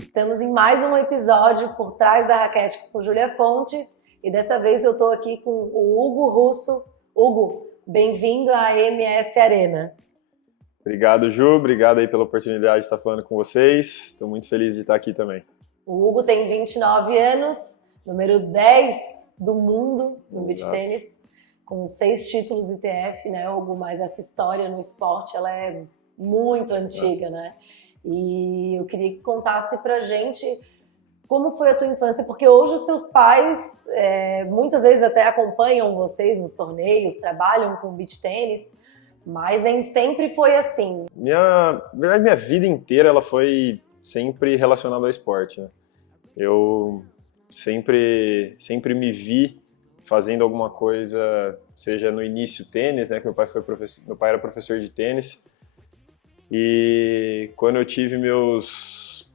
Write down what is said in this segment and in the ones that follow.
Estamos em mais um episódio Por Trás da Raquete com Júlia Fonte e dessa vez eu estou aqui com o Hugo Russo. Hugo, bem-vindo à MS Arena. Obrigado, Ju. Obrigado aí pela oportunidade de estar falando com vocês. Estou muito feliz de estar aqui também. O Hugo tem 29 anos, número 10 do mundo no beach tênis, com 6 títulos ITF, né, Hugo? Mas essa história no esporte, ela é muito antiga, né? E eu queria que contasse pra gente como foi a tua infância, porque hoje os teus pais muitas vezes até acompanham vocês nos torneios, trabalham com beach tênis, mas nem sempre foi assim. Na verdade, minha vida inteira ela foi sempre relacionada ao esporte, né? Eu sempre me vi fazendo alguma coisa, seja no início tênis, né? Que meu pai era professor de tênis. E quando eu tive meus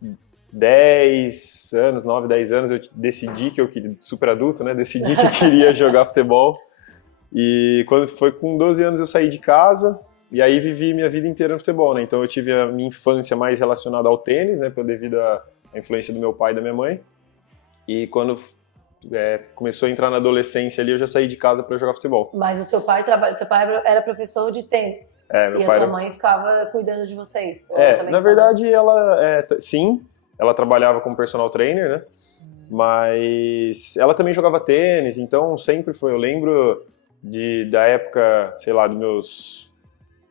10 anos, 9, 10 anos, eu decidi que eu queria, super adulto, né? Decidi que eu queria jogar futebol. E quando foi com 12 anos eu saí de casa e aí vivi minha vida inteira no futebol, né? Então eu tive a minha infância mais relacionada ao tênis, né? Devido à influência do meu pai e da minha mãe. E quando começou a entrar na adolescência ali, eu já saí de casa para jogar futebol. Mas o teu pai era professor de tênis. Meu e pai a tua mãe ficava cuidando de vocês? Na verdade, sim, ela trabalhava como personal trainer, né? Mas ela também jogava tênis, então sempre foi. Eu lembro da época, sei lá, dos meus...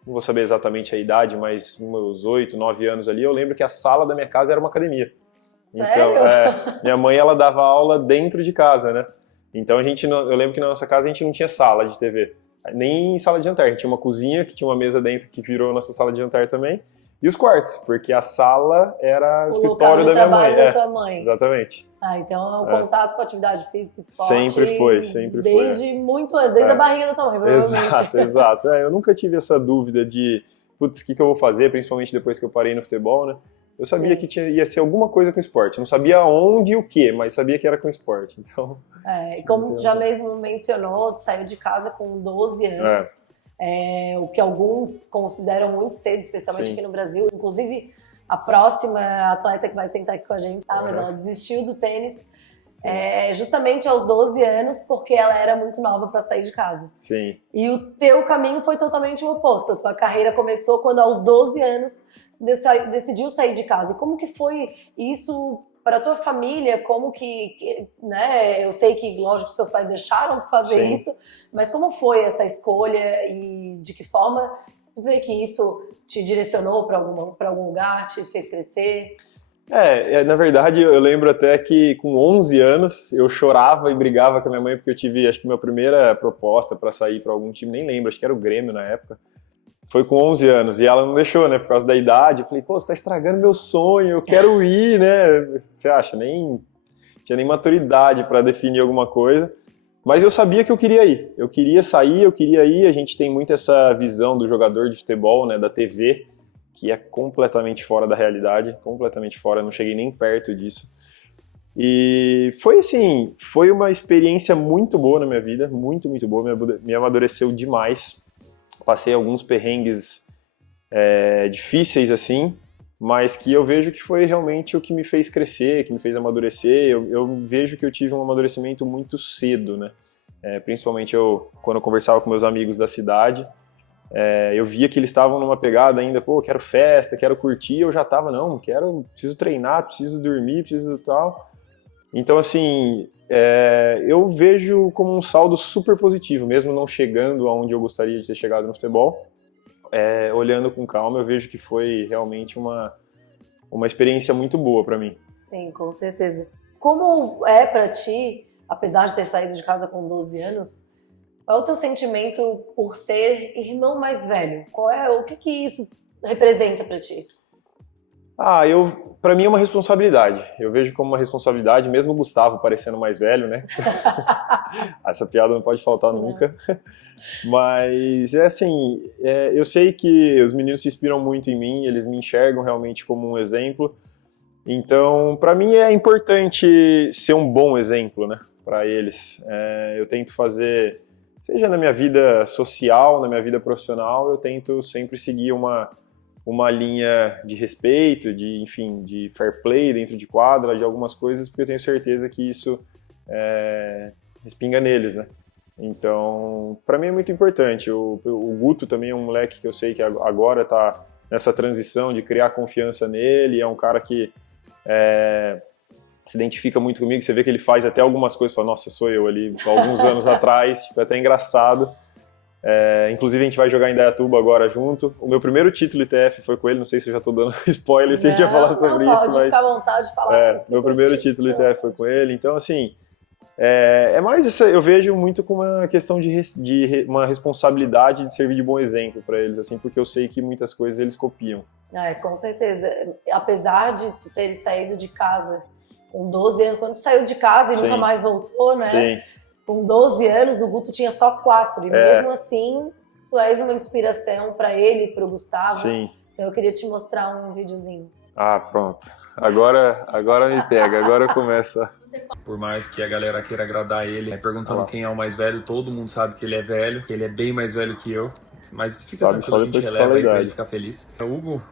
Não vou saber exatamente a idade, mas meus 8, 9 anos ali, eu lembro que a sala da minha casa era uma academia. Sério? Então, minha mãe, ela dava aula dentro de casa, né? Então eu lembro que na nossa casa a gente não tinha sala de TV, nem sala de jantar. A gente tinha uma cozinha, que tinha uma mesa dentro que virou nossa sala de jantar também, e os quartos, porque a sala era o escritório da minha mãe. Da tua mãe. Exatamente. Então o contato com a atividade física e esporte... Sempre foi. Desde a barriga da tua mãe, provavelmente. Exato. Eu nunca tive essa dúvida de, putz, o que eu vou fazer, principalmente depois que eu parei no futebol, né? Eu sabia que ia ser alguma coisa com esporte. Não sabia onde e o que, mas sabia que era com esporte. Então, e como tu já mesmo mencionou, tu saiu de casa com 12 anos. O que alguns consideram muito cedo, especialmente aqui no Brasil. Inclusive, a próxima atleta que vai sentar aqui com a gente, mas ela desistiu do tênis justamente aos 12 anos, porque ela era muito nova para sair de casa. Sim. E o teu caminho foi totalmente o oposto. A tua carreira começou quando aos 12 anos decidiu sair de casa. E como que foi isso para a tua família? Como que, né? Eu sei que, lógico, os teus pais deixaram de fazer isso, mas como foi essa escolha e de que forma tu vê que isso te direcionou para algum lugar, te fez crescer? Na verdade, eu lembro até que com 11 anos eu chorava e brigava com a minha mãe porque eu tive, acho que minha primeira proposta para sair para algum time, nem lembro, acho que era o Grêmio na época. Foi com 11 anos e ela não deixou, né, por causa da idade. Eu falei, pô, você tá estragando meu sonho, eu quero ir, né? Você acha? Tinha nem maturidade para definir alguma coisa. Mas eu sabia que eu queria ir. Eu queria sair, eu queria ir. A gente tem muito essa visão do jogador de futebol, né, da TV, que é completamente fora da realidade, completamente fora, não cheguei nem perto disso. E foi assim, foi uma experiência muito boa na minha vida, muito, muito boa, me amadureceu demais. Passei alguns perrengues difíceis, assim, mas que eu vejo que foi realmente o que me fez crescer, que me fez amadurecer. Eu vejo que eu tive um amadurecimento muito cedo, né? Principalmente quando eu conversava com meus amigos da cidade, eu via que eles estavam numa pegada ainda, pô, quero festa, quero curtir, eu já estava, não, preciso treinar, preciso dormir, preciso tal. Então, assim, eu vejo como um saldo super positivo, mesmo não chegando aonde eu gostaria de ter chegado no futebol. Olhando com calma, eu vejo que foi realmente uma experiência muito boa para mim. Sim, com certeza. Como é para ti, apesar de ter saído de casa com 12 anos, qual é o teu sentimento por ser irmão mais velho? O que isso representa para ti? Pra mim é uma responsabilidade. Eu vejo como uma responsabilidade, mesmo o Gustavo parecendo mais velho, né? Essa piada não pode faltar nunca. Mas assim, eu sei que os meninos se inspiram muito em mim, eles me enxergam realmente como um exemplo. Então, pra mim é importante ser um bom exemplo, né? Pra eles. Eu tento fazer seja na minha vida social, na minha vida profissional, eu tento sempre seguir uma linha de respeito, enfim, de fair play dentro de quadra, de algumas coisas, porque eu tenho certeza que isso respinga neles, né? Então, para mim é muito importante. O Guto também é um moleque que eu sei que agora está nessa transição de criar confiança nele, é um cara que se identifica muito comigo, você vê que ele faz até algumas coisas, fala, nossa, sou eu ali, alguns anos atrás, tipo, é até engraçado. Inclusive a gente vai jogar em Indaiatuba agora junto. O meu primeiro título ITF foi com ele, não sei se eu já tô dando spoiler, se a gente ia falar sobre isso, mas... Pode ficar à vontade de falar. Meu primeiro título ITF foi com ele, então assim, mais isso, eu vejo muito como uma questão de uma responsabilidade de servir de bom exemplo para eles, assim, porque eu sei que muitas coisas eles copiam. Com certeza. Apesar de tu ter saído de casa com 12 anos, quando tu saiu de casa e nunca mais voltou, né? Sim. Com 12 anos, o Guto tinha só 4. E mesmo assim, tu és uma inspiração para ele e para o Gustavo. Sim. Então eu queria te mostrar um videozinho. Ah, pronto. Agora me pega, agora eu começo. Por mais que a galera queira agradar ele, perguntando quem é o mais velho, todo mundo sabe que ele é velho, que ele é bem mais velho que eu. Mas fica tranquilo, a gente releva aí pra ele ficar feliz. O Hugo,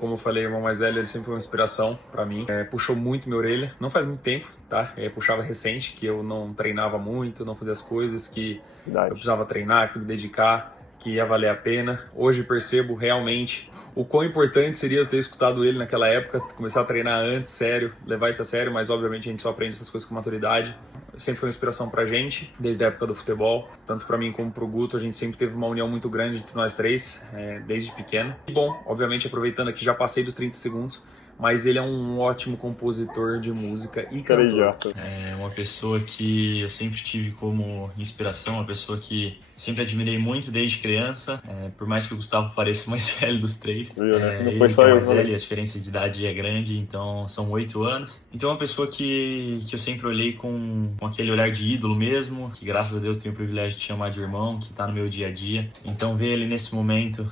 como eu falei, o irmão mais velho, ele sempre foi uma inspiração pra mim. Puxou muito minha orelha, não faz muito tempo, tá? Puxava recente, que eu não treinava muito, não fazia as coisas que eu precisava treinar, que me dedicar, que ia valer a pena. Hoje percebo realmente o quão importante seria eu ter escutado ele naquela época, começar a treinar antes, sério, levar isso a sério, mas obviamente a gente só aprende essas coisas com maturidade. Sempre foi uma inspiração pra gente, desde a época do futebol, tanto pra mim como pro Guto, a gente sempre teve uma união muito grande entre nós três, desde pequeno. E bom, obviamente aproveitando aqui, já passei dos 30 segundos, mas ele é um ótimo compositor de música e cantor. É uma pessoa que eu sempre tive como inspiração, uma pessoa que sempre admirei muito desde criança, por mais que o Gustavo pareça o mais velho dos três. Não foi só eu, eu, mais velho, a diferença de idade é grande, então são 8 anos. Então é uma pessoa que eu sempre olhei com aquele olhar de ídolo mesmo, que graças a Deus tenho o privilégio de chamar de irmão, que tá no meu dia a dia. Então ver ele nesse momento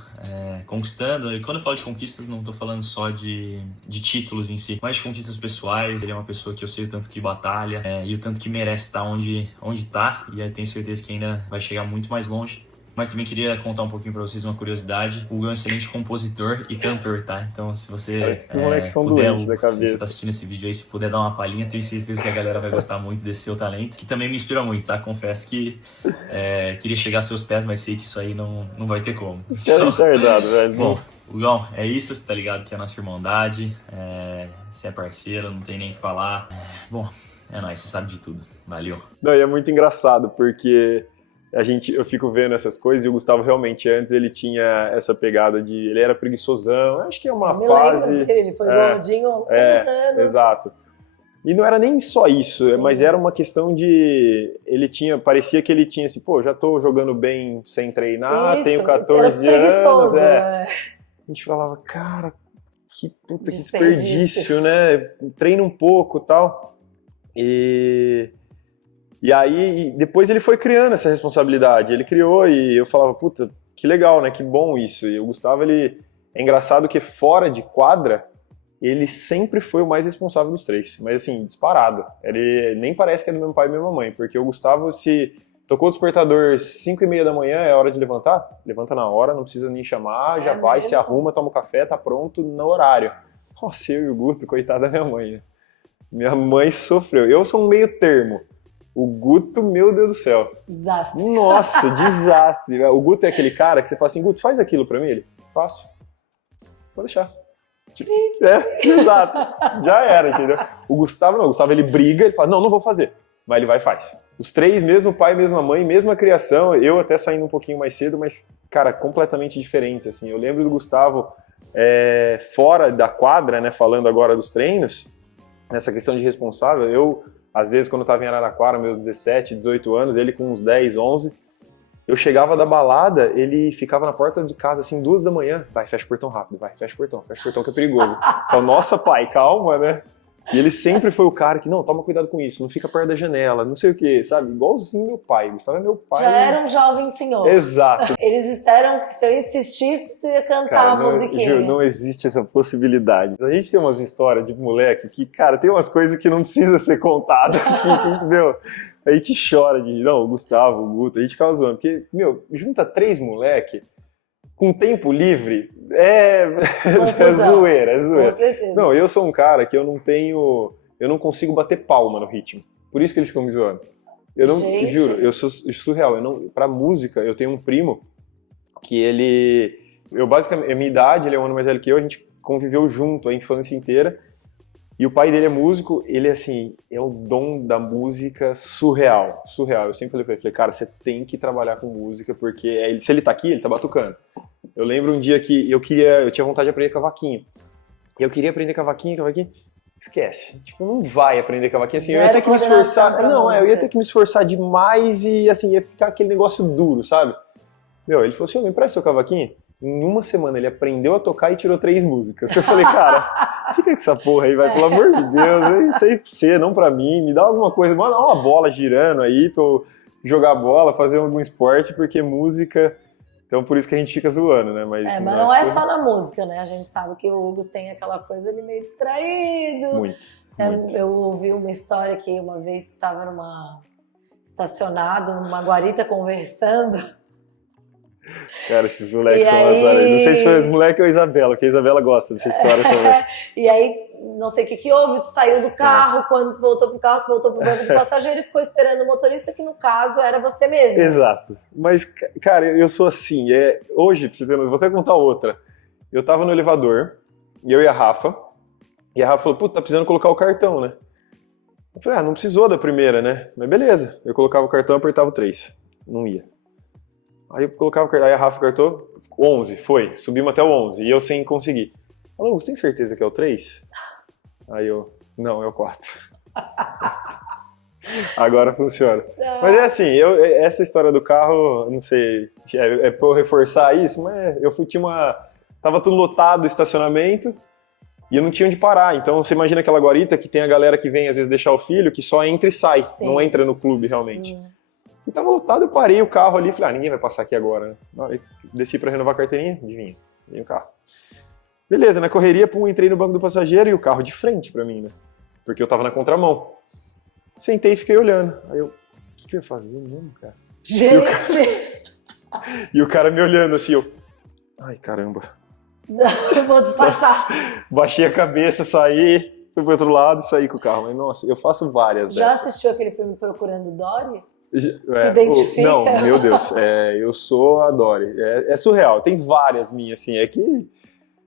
conquistando, e quando eu falo de conquistas não tô falando só de títulos em si, mas de conquistas pessoais. Ele é uma pessoa que eu sei o tanto que batalha e o tanto que merece estar onde tá, e eu tenho certeza que ainda vai chegar muito mais longe. Mas também queria contar um pouquinho pra vocês uma curiosidade. O Hugo é um excelente compositor e cantor, tá? Então se você puder, se você tá assistindo esse vídeo aí, se puder dar uma palhinha, tenho certeza que a galera vai gostar muito desse seu talento, que também me inspira muito, tá? Confesso que queria chegar aos seus pés, mas sei que isso aí não vai ter como. Então, velho. Bom, Hugão, é isso, você tá ligado que é a nossa irmandade, você é parceiro, não tem nem o que falar. Bom, é nóis, você sabe de tudo. Valeu. Não, e é muito engraçado, porque eu fico vendo essas coisas, e o Gustavo realmente antes ele tinha essa pegada ele era preguiçosão, acho que é uma fase... Lembro dele, ele foi gordinho há uns anos. Exato. E não era nem só isso, Sim. Mas era uma questão de... parecia que ele tinha assim, já tô jogando bem sem treinar, tenho 14 anos. A gente falava, cara, que puta que desperdício, né? Treina um pouco e tal. E aí, depois ele foi criando essa responsabilidade. Ele criou e eu falava, puta, que legal, né? Que bom isso. E o Gustavo, é engraçado que fora de quadra, ele sempre foi o mais responsável dos três. Mas assim, disparado. Ele nem parece que é do mesmo pai e da mesma mãe. Porque o Gustavo, se tocou o despertador 5h30 da manhã, é hora de levantar? Levanta na hora, não precisa nem chamar, já vai, se arruma, toma um café, tá pronto no horário. Nossa, eu e o Guto, coitado da minha mãe, né? Minha mãe sofreu. Eu sou um meio termo. O Guto, meu Deus do céu. Desastre. Nossa, desastre. O Guto é aquele cara que você fala assim, Guto, faz aquilo pra mim? Ele, faço. Pode deixar. Tipo, exato. Já era, entendeu? O Gustavo não. O Gustavo, ele briga, ele fala, não vou fazer. Mas ele vai e faz. Os três, mesmo pai, mesma mãe, mesma criação. Eu até saindo um pouquinho mais cedo, mas, cara, completamente diferentes, assim. Eu lembro do Gustavo fora da quadra, né, falando agora dos treinos, nessa questão de responsável. Às vezes, quando eu tava em Araraquara, meus 17, 18 anos, ele com uns 10, 11, eu chegava da balada, ele ficava na porta de casa, assim, 2 da manhã. Vai, fecha o portão rápido, fecha o portão que é perigoso. Então, nossa, pai, calma, né? E ele sempre foi o cara que, não, toma cuidado com isso, não fica perto da janela, não sei o quê, sabe? Igualzinho meu pai, Gustavo é meu pai. Já era um jovem senhor. Exato. Eles disseram que se eu insistisse, tu ia cantar a musiquinha. Não existe essa possibilidade. A gente tem umas histórias de moleque que, cara, tem umas coisas que não precisa ser contada, entendeu? A gente chora de rir. Não, o Gustavo, o Guto, a gente ficava zoando. Porque, meu, junta 3 moleque com tempo livre, é zoeira, é zoeira. Com certeza. Não, eu sou um cara que eu não consigo bater palma no ritmo. Por isso que eles ficam me zoando. Eu não, Gente. juro, eu sou surreal. Pra música, eu tenho um primo que basicamente, a minha idade, ele é um ano mais velho que eu, a gente conviveu junto a infância inteira. E o pai dele é músico, ele, assim, é o dom da música surreal. Eu sempre falei pra ele, cara, você tem que trabalhar com música, porque se ele tá aqui, ele tá batucando. Eu lembro um dia que eu tinha vontade de aprender cavaquinho. Eu queria aprender cavaquinho. Esquece. Tipo, não vai aprender cavaquinho assim. Eu ia ter que me esforçar. Não, eu ia ter que me esforçar demais e, assim, ia ficar aquele negócio duro, sabe? Meu, ele falou assim, me empresta seu cavaquinho? Em uma semana ele aprendeu a tocar e tirou 3 músicas. Eu falei, cara, fica com essa porra aí, vai, pelo amor de Deus. É isso aí pra você, não pra mim. Me dá alguma coisa, manda uma bola girando aí pra eu jogar bola, fazer algum esporte, porque música... Então por isso que a gente fica zoando, né? Mas não é só na música, né? A gente sabe que o Hugo tem aquela coisa ali meio distraído. Muito. Eu ouvi uma história que uma vez estava estacionado numa guarita conversando. Cara, esses moleques são azarados. Não sei se foi os moleques ou a Isabela, porque a Isabela gosta dessa história também. E aí, não sei o que houve, tu saiu do carro, quando tu voltou pro carro, tu voltou pro banco do passageiro e ficou esperando o motorista, que no caso era você mesmo. Exato. Mas, cara, eu sou assim. Hoje, pra você ter, vou até contar outra. Eu tava no elevador, eu e a Rafa falou, puta, tá precisando colocar o cartão, né? Eu falei, não precisou da primeira, né? Mas beleza. Eu colocava o cartão e apertava o 3. Não ia. Aí eu colocava o cartão, aí a Rafa cartou 11, foi. Subimos até o 11, e eu sem conseguir. Falou, você tem certeza que é o 3? Aí eu, não, é o 4. Agora funciona. Mas é assim, essa história do carro, não sei, é pra eu reforçar isso, mas tava tudo lotado o estacionamento, e eu não tinha onde parar. Então você imagina aquela guarita que tem a galera que vem às vezes deixar o filho, que só entra e sai, não entra no clube realmente. E tava lotado, eu parei o carro ali e falei, ninguém vai passar aqui agora, né? Aí desci pra renovar a carteirinha, adivinha, veio o carro. Beleza, na correria, entrei no banco do passageiro e o carro de frente pra mim, né? Porque eu tava na contramão. Sentei e fiquei olhando. Aí eu, o que eu ia fazer mesmo, cara? Gente! E o cara me olhando assim, ai, caramba. Eu vou disfarçar. Baixei a cabeça, saí, fui pro outro lado e saí com o carro. Mas, nossa, eu faço várias Já dessas. assistiu aquele filme Procurando Dory? Se identifica? Não, meu Deus, eu sou a Dory. É surreal, tem várias minhas, assim, é que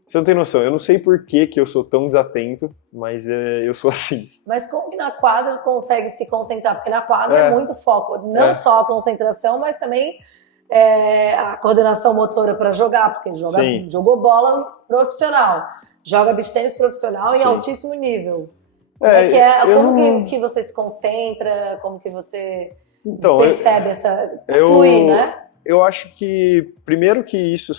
você não tem noção, eu não sei por que eu sou tão desatento, mas eu sou assim. Mas como que na quadra consegue se concentrar? Porque na quadra é muito foco, não só a concentração, mas também a coordenação motora para jogar, porque jogou bola profissional, joga beach tênis profissional em altíssimo nível. Como que você se concentra, como que você... Então, percebe fluir, né? Eu acho que, primeiro que isso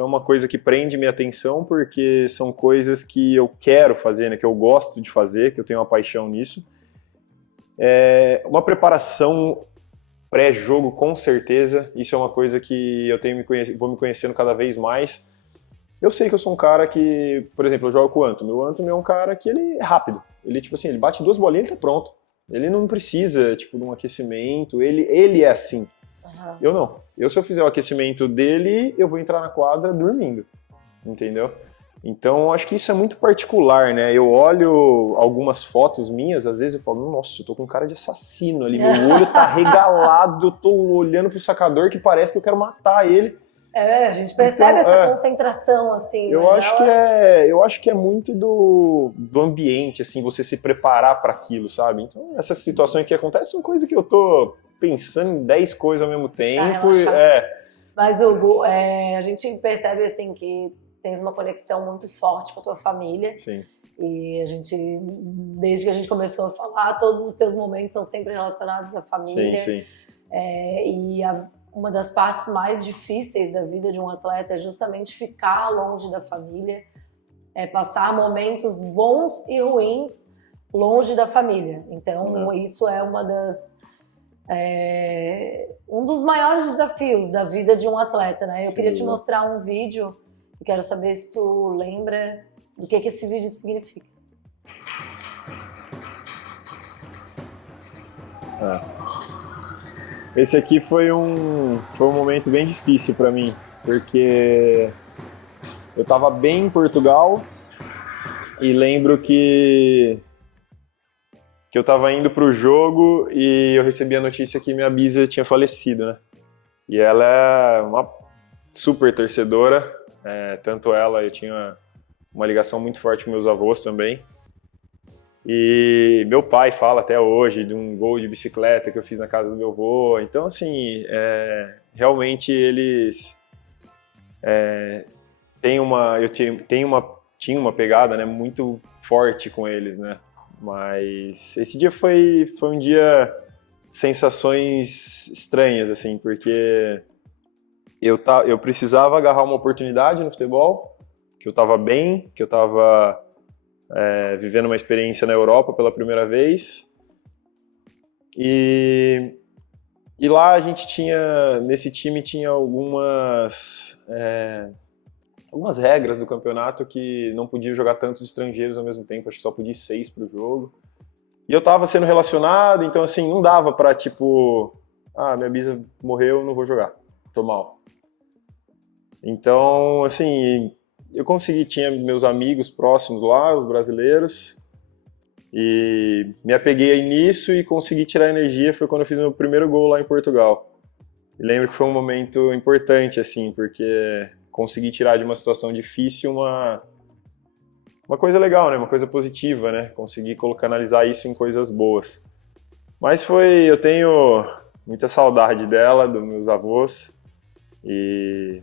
é uma coisa que prende minha atenção, porque são coisas que eu quero fazer, né, que eu gosto de fazer, que eu tenho uma paixão nisso. Uma preparação pré-jogo, com certeza, isso é uma coisa que eu vou me conhecendo cada vez mais. Eu sei que eu sou um cara que, por exemplo, eu jogo com o Antônio. O Antônio é um cara que ele é rápido. Ele, tipo assim, ele bate 2 bolinhas e tá pronto. Ele não precisa, tipo, de um aquecimento, ele é assim. Uhum. Eu não. Se eu fizer o aquecimento dele, eu vou entrar na quadra dormindo, entendeu? Então, acho que isso é muito particular, né? Eu olho algumas fotos minhas, às vezes eu falo, nossa, eu tô com cara de assassino ali, meu olho tá regalado, eu tô olhando pro sacador que parece que eu quero matar ele. A gente percebe essa concentração, assim. Eu acho que é muito do ambiente, assim, você se preparar para aquilo, sabe? Então, essas situações que acontecem são coisas que eu tô pensando em 10 coisas ao mesmo tempo. Mas, Hugo, a gente percebe, assim, que tens uma conexão muito forte com a tua família. Sim. E a gente, desde que a gente começou a falar, todos os teus momentos são sempre relacionados à família. Sim. Uma das partes mais difíceis da vida de um atleta é justamente ficar longe da família, passar momentos bons e ruins longe da família. Então, isso é um dos maiores desafios da vida de um atleta, né? Eu queria te mostrar um vídeo e quero saber se tu lembra do que esse vídeo significa. Esse aqui foi um momento bem difícil para mim, porque eu estava bem em Portugal e lembro que eu estava indo para o jogo e eu recebi a notícia que minha bisa tinha falecido, né? E ela é uma super torcedora, tanto ela, eu tinha uma ligação muito forte com meus avós também. E meu pai fala até hoje de um gol de bicicleta que eu fiz na casa do meu avô. Então, assim, realmente eles tinha uma pegada, né, muito forte com eles, né? Mas esse dia foi um dia de sensações estranhas, assim, porque eu precisava agarrar uma oportunidade no futebol, que eu estava bem, que eu estava vivendo uma experiência na Europa pela primeira vez. E lá a gente nesse time tinha algumas regras do campeonato que não podia jogar tantos estrangeiros ao mesmo tempo, acho que só podia ir 6 pro jogo. E eu tava sendo relacionado, então assim, não dava pra tipo, minha bisa morreu, não vou jogar, tô mal. Então, assim, eu tinha meus amigos próximos lá, os brasileiros, e me apeguei nisso e consegui tirar energia. Foi quando eu fiz meu primeiro gol lá em Portugal. E lembro que foi um momento importante, assim, porque consegui tirar de uma situação difícil uma coisa legal, né? Uma coisa positiva, né? Consegui canalizar isso em coisas boas. Mas eu tenho muita saudade dela, dos meus avós, e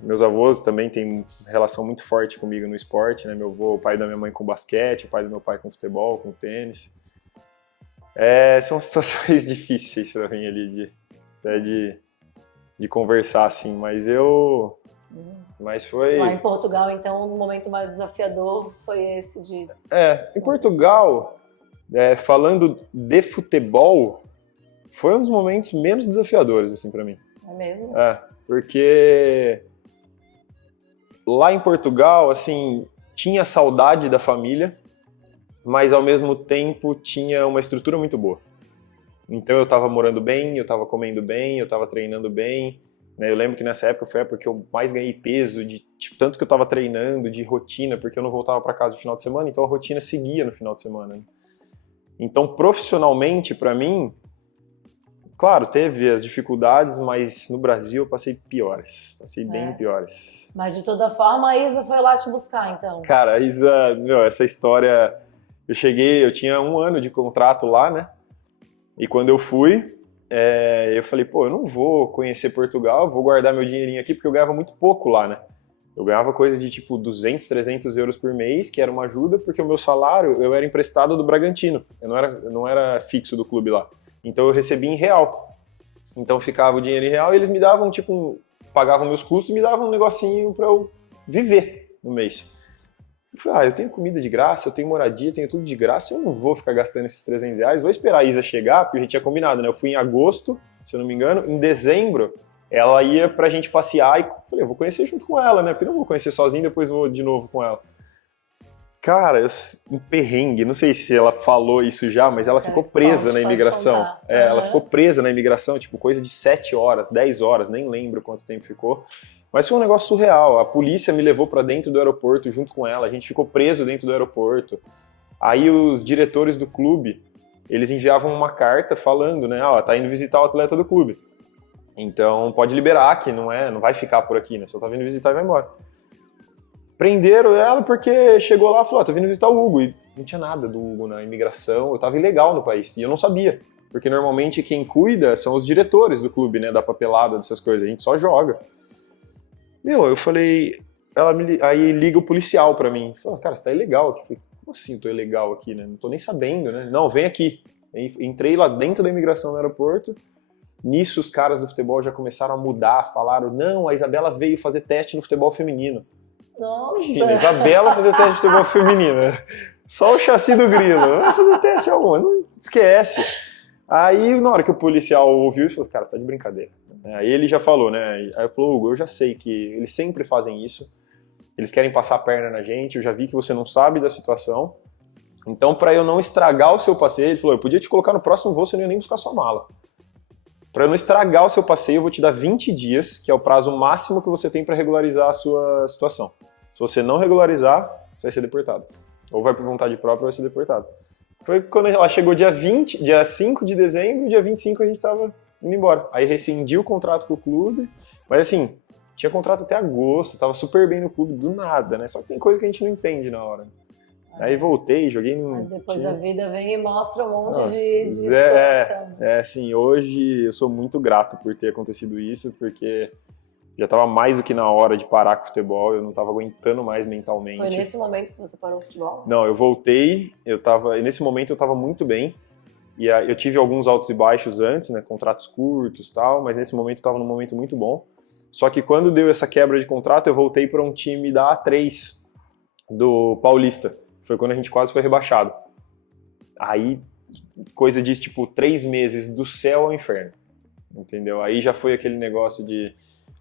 meus avós também têm relação muito forte comigo no esporte, né? Meu avô, o pai da minha mãe com basquete, o pai do meu pai com futebol, com tênis. São situações difíceis pra mim ali de conversar, assim, mas foi... Lá em Portugal, então, o momento mais desafiador foi esse de... Em Portugal, falando de futebol, foi um dos momentos menos desafiadores, assim, pra mim. É mesmo? Porque lá em Portugal, assim, tinha saudade da família, mas ao mesmo tempo tinha uma estrutura muito boa. Então eu tava morando bem, eu tava comendo bem, eu tava treinando bem, né? Eu lembro que nessa época foi a época que eu mais ganhei peso, tanto que eu tava treinando, de rotina, porque eu não voltava para casa no final de semana, então a rotina seguia no final de semana, né? Então, profissionalmente, para mim, claro, teve as dificuldades, mas no Brasil eu passei piores. Passei bem piores. Mas de toda forma, a Isa foi lá te buscar, então. Cara, a Isa, essa história... Eu tinha 1 ano de contrato lá, né? E quando eu fui, eu falei, eu não vou conhecer Portugal, vou guardar meu dinheirinho aqui, porque eu ganhava muito pouco lá, né? Eu ganhava coisa de tipo 200, 300 euros por mês, que era uma ajuda, porque o meu salário, eu era emprestado do Bragantino. Eu não era fixo do clube lá. Então eu recebia em real. Então ficava o dinheiro em real e eles me davam, pagavam meus custos e me davam um negocinho pra eu viver no mês. Eu falei, eu tenho comida de graça, eu tenho moradia, tenho tudo de graça, eu não vou ficar gastando esses 300 reais, vou esperar a Isa chegar, porque a gente tinha combinado, né? Eu fui em agosto, se eu não me engano, em dezembro, ela ia pra gente passear e falei, eu vou conhecer junto com ela, né? Porque eu não vou conhecer sozinho, depois vou de novo com ela. Cara, um perrengue, não sei se ela falou isso já, mas ela ficou presa na imigração. Ela ficou presa na imigração, coisa de 7 horas, 10 horas, nem lembro quanto tempo ficou. Mas foi um negócio surreal. A polícia me levou pra dentro do aeroporto junto com ela, a gente ficou preso dentro do aeroporto. Aí os diretores do clube, eles enviavam uma carta falando, né, tá indo visitar o atleta do clube. Então pode liberar, que não vai ficar por aqui, né, só tá vindo visitar e vai embora. Prenderam ela porque chegou lá e falou, tô vindo visitar o Hugo. E não tinha nada do Hugo na imigração, eu tava ilegal no país. E eu não sabia, porque normalmente quem cuida são os diretores do clube, né, da papelada, dessas coisas, a gente só joga. Eu falei, aí liga o policial pra mim. Falei, cara, você tá ilegal aqui. Eu falei, como assim tô ilegal aqui, né? Não tô nem sabendo, né? Não, vem aqui. Entrei lá dentro da imigração no aeroporto. Nisso os caras do futebol já começaram a mudar, falaram, não, a Isabela veio fazer teste no futebol feminino. Nossa! Sim, a Isabela fazer teste de futebol feminino. Só o chassi do grilo. Vai fazer teste aonde? Não esquece. Aí, na hora que o policial ouviu, ele falou, cara, você tá de brincadeira. Aí ele já falou, né? Aí eu falei, Hugo, eu já sei que eles sempre fazem isso. Eles querem passar a perna na gente, eu já vi que você não sabe da situação. Então, para eu não estragar o seu passeio, ele falou, eu podia te colocar no próximo voo, você não ia nem buscar sua mala. Para eu não estragar o seu passeio, eu vou te dar 20 dias, que é o prazo máximo que você tem para regularizar a sua situação. Se você não regularizar, você vai ser deportado. Ou vai por vontade própria, ou vai ser deportado. Foi quando ela chegou dia 5 de dezembro, dia 25 a gente tava indo embora. Aí rescindi o contrato com o clube, mas assim, tinha contrato até agosto, tava super bem no clube, do nada, né? Só que tem coisa que a gente não entende na hora. Aí voltei, joguei no... Mas depois a vida vem e mostra um monte de situação. Assim, hoje eu sou muito grato por ter acontecido isso, porque já estava mais do que na hora de parar com o futebol, eu não estava aguentando mais mentalmente. Foi nesse momento que você parou o futebol? Não, eu voltei, e nesse momento eu estava muito bem, e eu tive alguns altos e baixos antes, né, contratos curtos e tal, mas nesse momento eu estava num momento muito bom. Só que quando deu essa quebra de contrato, eu voltei para um time da A3, do Paulista. Foi quando a gente quase foi rebaixado. Aí, coisa de, tipo, 3 meses do céu ao inferno, entendeu? Aí já foi aquele negócio de...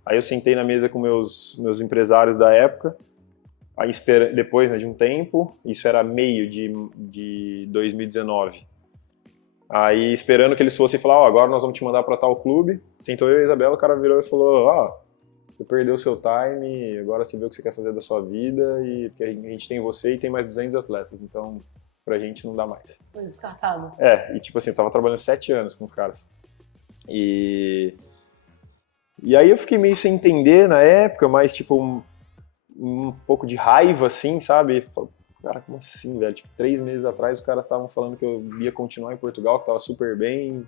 Aí eu sentei na mesa com meus empresários da época, aí depois, né, de um tempo, isso era meio de 2019. Aí, esperando que eles fossem falar, agora nós vamos te mandar para tal clube. Sentou eu e a Isabela, o cara virou e falou, você perdeu o seu time, agora você vê o que você quer fazer da sua vida, e porque a gente tem você e tem mais 200 atletas, então pra gente não dá mais. Foi descartado. E tipo assim, eu tava trabalhando 7 anos com os caras. E aí eu fiquei meio sem entender na época, mas tipo, um pouco de raiva assim, sabe? Cara, como assim, velho? Tipo, 3 meses atrás os caras estavam falando que eu ia continuar em Portugal, que tava super bem,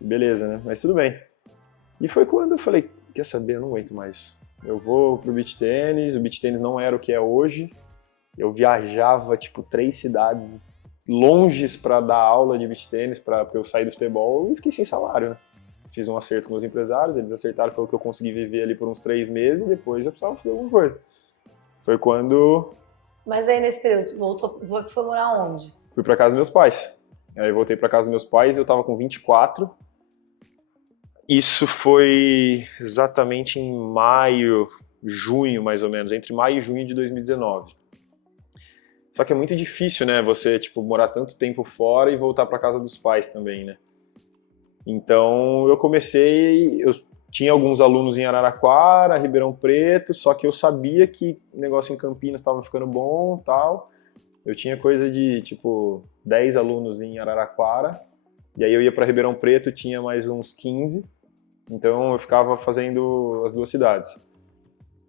beleza, né? Mas tudo bem. E foi quando eu falei, quer saber, eu não aguento mais. Eu vou pro beach tênis, o beach tênis não era o que é hoje. Eu viajava, tipo, 3 cidades longes para dar aula de beach tênis, para eu sair do futebol, e fiquei sem salário, né? Fiz um acerto com os empresários, eles acertaram, foi o que eu consegui viver ali por uns 3 meses, e depois eu precisava fazer alguma coisa. Foi quando... Mas aí nesse período, foi morar onde? Fui pra casa dos meus pais. Aí eu voltei pra casa dos meus pais, eu tava com 24. Isso foi exatamente em maio, junho mais ou menos, entre maio e junho de 2019. Só que é muito difícil, né, você, tipo, morar tanto tempo fora e voltar pra casa dos pais também, né? Então eu tinha alguns alunos em Araraquara, Ribeirão Preto, só que eu sabia que o negócio em Campinas estava ficando bom e tal. Eu tinha coisa de, tipo, 10 alunos em Araraquara, e aí eu ia para Ribeirão Preto, tinha mais uns 15, então eu ficava fazendo as 2 cidades.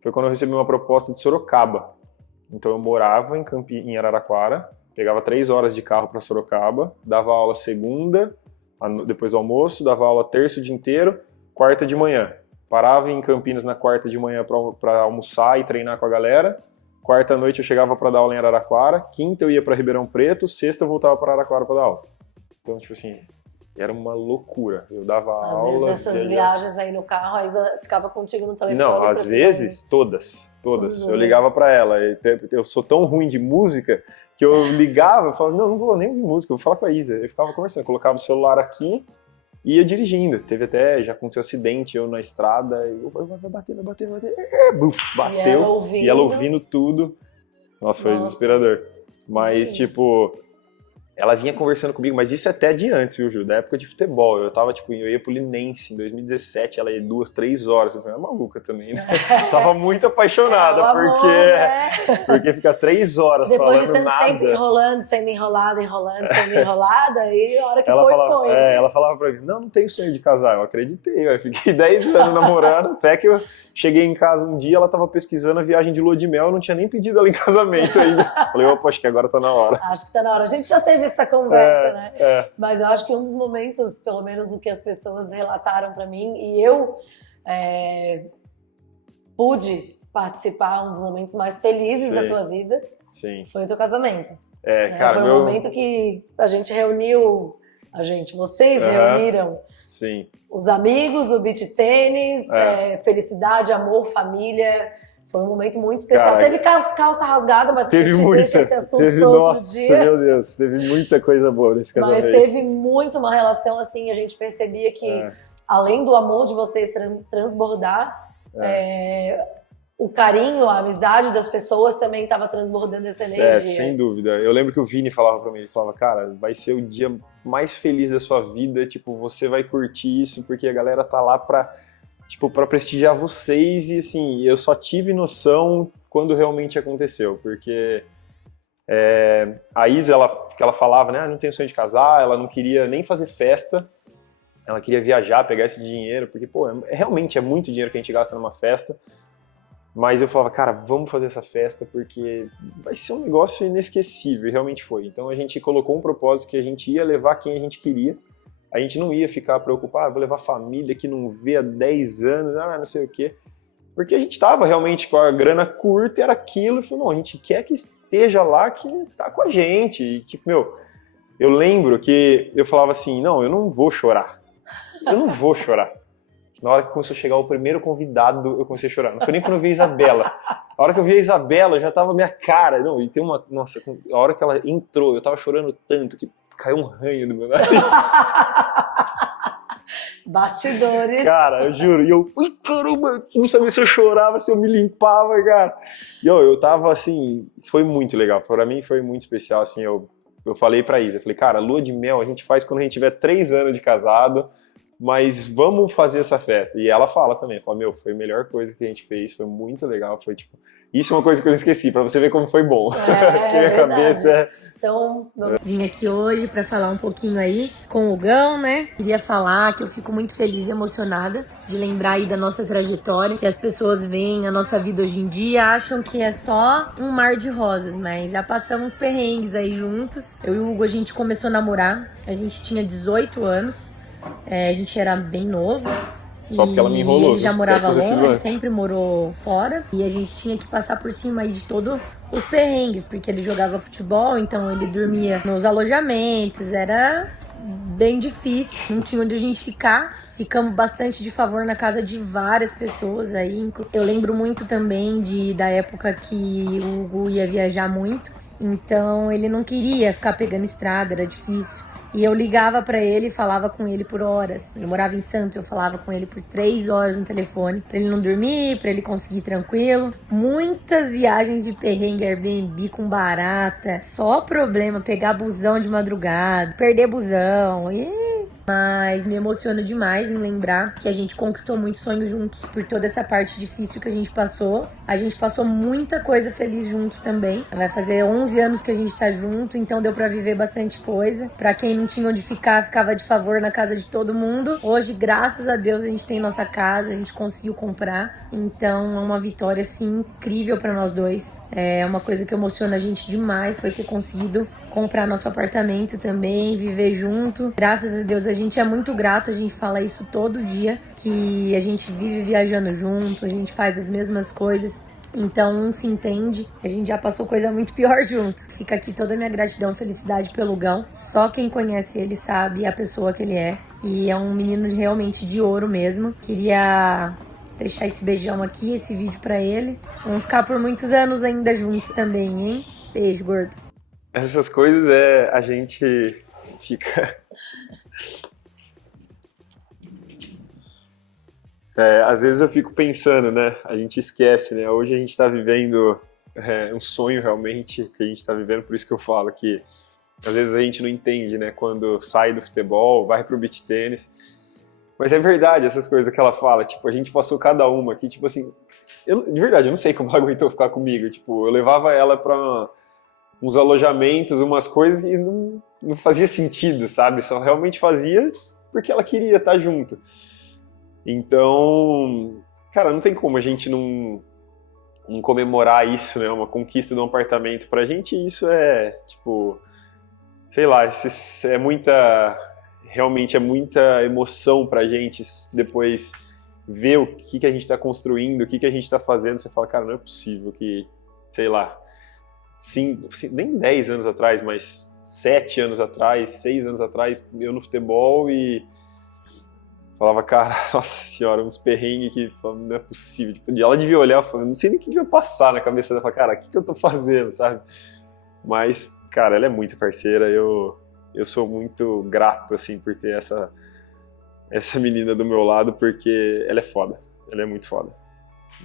Foi quando eu recebi uma proposta de Sorocaba. Então eu morava em Araraquara, pegava 3 horas de carro para Sorocaba, dava aula segunda, depois do almoço, dava aula terça o dia inteiro, quarta de manhã. Parava em Campinas na quarta de manhã para almoçar e treinar com a galera. Quarta noite eu chegava para dar aula em Araraquara. Quinta eu ia para Ribeirão Preto. Sexta eu voltava para Araraquara para dar aula. Então, tipo assim, era uma loucura. Eu dava aula... Às vezes nessas viagens aí no carro, a Isa ficava contigo no telefone. Não, às vezes, todas. Eu ligava para ela. Eu sou tão ruim de música que eu ligava e falava, não vou nem ouvir música, eu vou falar com a Isa. Eu ficava conversando, colocava o celular aqui e ia dirigindo. Teve até, já aconteceu acidente, eu na estrada, vai bater. Bateu. E ela ouvindo tudo. Nossa, foi desesperador. Mas, tipo, ela vinha conversando comigo, mas isso até de antes, viu, Ju? Da época de futebol. Eu tava, tipo, eu ia pro Linense em 2017, ela ia 2, 3 horas. Eu falei, maluca também, né? Tava muito apaixonada, porque fica 3 horas depois falando de tanto nada. tempo enrolando, sendo enrolada, e a hora que foi. Ela falava pra mim, não tenho sonho de casar. Eu acreditei, eu fiquei 10 anos namorando, até que eu cheguei em casa um dia, ela tava pesquisando a viagem de lua de mel, eu não tinha nem pedido ela em casamento ainda. Falei, opa, acho que agora tá na hora. Acho que tá na hora. A gente já teve essa conversa, né? Mas eu acho que um dos momentos, pelo menos o que as pessoas relataram pra mim, e eu pude participar, um dos momentos mais felizes da tua vida, foi o teu casamento. Cara, foi um momento que a gente reuniu, vocês reuniram os amigos, o beach tênis, felicidade, amor, família. Foi um momento muito especial. Cara, teve calça rasgada, mas a gente deixa esse assunto para outro dia. Meu Deus, teve muita coisa boa nesse casamento. Mas teve muito uma relação assim, a gente percebia que, além do amor de vocês transbordar, o carinho, a amizade das pessoas também estava transbordando essa energia. Sem dúvida. Eu lembro que o Vini falava pra mim, ele falava, cara, vai ser o dia mais feliz da sua vida, tipo, você vai curtir isso, porque a galera tá lá pra prestigiar vocês, e assim, eu só tive noção quando realmente aconteceu, porque a Isa, ela falava, né, não tenho sonho de casar, ela não queria nem fazer festa, ela queria viajar, pegar esse dinheiro, porque, pô, realmente é muito dinheiro que a gente gasta numa festa. Mas eu falava, cara, vamos fazer essa festa porque vai ser um negócio inesquecível, e realmente foi. Então a gente colocou um propósito que a gente ia levar quem a gente queria, a gente não ia ficar preocupado, vou levar família que não vê há 10 anos, não sei o quê. Porque a gente estava realmente com a grana curta, era aquilo, e falou, não, a gente quer que esteja lá, que tá com a gente. E tipo, eu lembro que eu falava assim, não, eu não vou chorar. Eu não vou chorar. Na hora que começou a chegar o primeiro convidado, eu comecei a chorar. Não foi nem quando eu vi a Isabela. A hora que eu vi a Isabela, já tava minha cara. Não, e tem uma... Nossa, a hora que ela entrou, eu tava chorando tanto que caiu um ranho no meu nariz. Bastidores. Cara, eu juro. E eu, ai, caramba, não sabia se eu chorava, se eu me limpava, cara. E eu tava assim, foi muito legal. Pra mim foi muito especial, assim, eu falei pra Isa, eu falei, cara, lua de mel a gente faz quando a gente tiver 3 anos de casado, mas vamos fazer essa festa. E ela fala também, fala, foi a melhor coisa que a gente fez, foi muito legal, foi tipo... Isso é uma coisa que eu não esqueci, pra você ver como foi bom. Minha cabeça Então, vim aqui hoje pra falar um pouquinho aí com o Gão, né? Queria falar que eu fico muito feliz e emocionada de lembrar aí da nossa trajetória, que as pessoas veem a nossa vida hoje em dia, acham que é só um mar de rosas, mas já passamos perrengues aí juntos. Eu e o Hugo, a gente começou a namorar, a gente tinha 18 anos. A gente era bem novo. Só porque ela me enrolou. Ele já morava longe, sempre morou fora. E a gente tinha que passar por cima aí de todos os perrengues, porque ele jogava futebol, então ele dormia nos alojamentos. Era bem difícil, não tinha onde a gente ficar. Ficamos bastante de favor na casa de várias pessoas aí. Eu lembro muito também da época que o Hugo ia viajar muito. Então ele não queria ficar pegando estrada, era difícil. E eu ligava pra ele e falava com ele por horas. Ele morava em Santos, eu falava com ele por 3 horas no telefone, pra ele não dormir, pra ele conseguir tranquilo. Muitas viagens de perrengue, Airbnb com barata. Só problema, pegar busão de madrugada, perder busão. Mas me emociona demais em lembrar que a gente conquistou muitos sonhos juntos. Por toda essa parte difícil que a gente passou. A gente passou muita coisa feliz juntos também. Vai fazer 11 anos que a gente tá junto, então deu pra viver bastante coisa. Pra quem não tinha onde ficar, ficava de favor na casa de todo mundo. Hoje, graças a Deus, a gente tem nossa casa, a gente conseguiu comprar. Então é uma vitória, assim, incrível pra nós dois. É uma coisa que emociona a gente demais, foi ter conseguido comprar nosso apartamento também, viver junto. Graças a Deus a gente é muito grato, a gente fala isso todo dia, que a gente vive viajando junto, a gente faz as mesmas coisas. Então um se entende, a gente já passou coisa muito pior juntos. Fica aqui toda a minha gratidão, felicidade pelo Gão. Só quem conhece ele sabe a pessoa que ele é. E é um menino realmente de ouro mesmo. Queria deixar esse beijão aqui, esse vídeo pra ele. Vamos ficar por muitos anos ainda juntos também, hein? Beijo, gordo. Essas coisas a gente fica... às vezes eu fico pensando, né? A gente esquece, né? Hoje a gente tá vivendo um sonho realmente que a gente tá vivendo, por isso que eu falo que às vezes a gente não entende, né? Quando sai do futebol, vai pro beach tênis. Mas é verdade essas coisas que ela fala, tipo, a gente passou cada uma aqui, tipo assim... de verdade, eu não sei como ela aguentou ficar comigo. Tipo, eu levava ela pra uns alojamentos, umas coisas e não fazia sentido, sabe? Só realmente fazia porque ela queria estar junto. Então, cara, não tem como a gente não comemorar isso, né? Uma conquista de um apartamento. Pra gente isso é, tipo, sei lá, realmente é muita emoção pra gente depois ver o que a gente tá construindo, o que a gente tá fazendo. Você fala, cara, não é possível que, sei lá, nem 10 anos atrás, mas 7 anos atrás, 6 anos atrás, eu no futebol e falava, cara, nossa senhora, uns perrengues que não é possível. Tipo, ela devia olhar, eu não sei nem o que devia passar na cabeça dela, cara, o que eu tô fazendo, sabe? Mas, cara, ela é muito parceira, eu sou muito grato, assim, por ter essa menina do meu lado, porque ela é foda, ela é muito foda.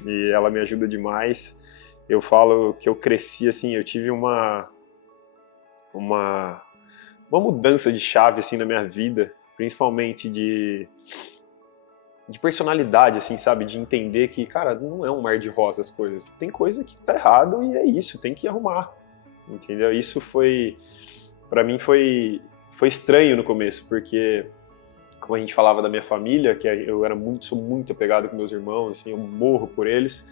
e ela me ajuda demais. Eu falo que eu cresci assim, eu tive uma mudança de chave assim na minha vida, principalmente de personalidade, assim, sabe? De entender que, cara, não é um mar de rosas as coisas. Tem coisa que tá errado e é isso, tem que arrumar, entendeu? Isso pra mim foi estranho no começo, porque como a gente falava da minha família, que eu sou muito apegado com meus irmãos, assim, eu morro por eles.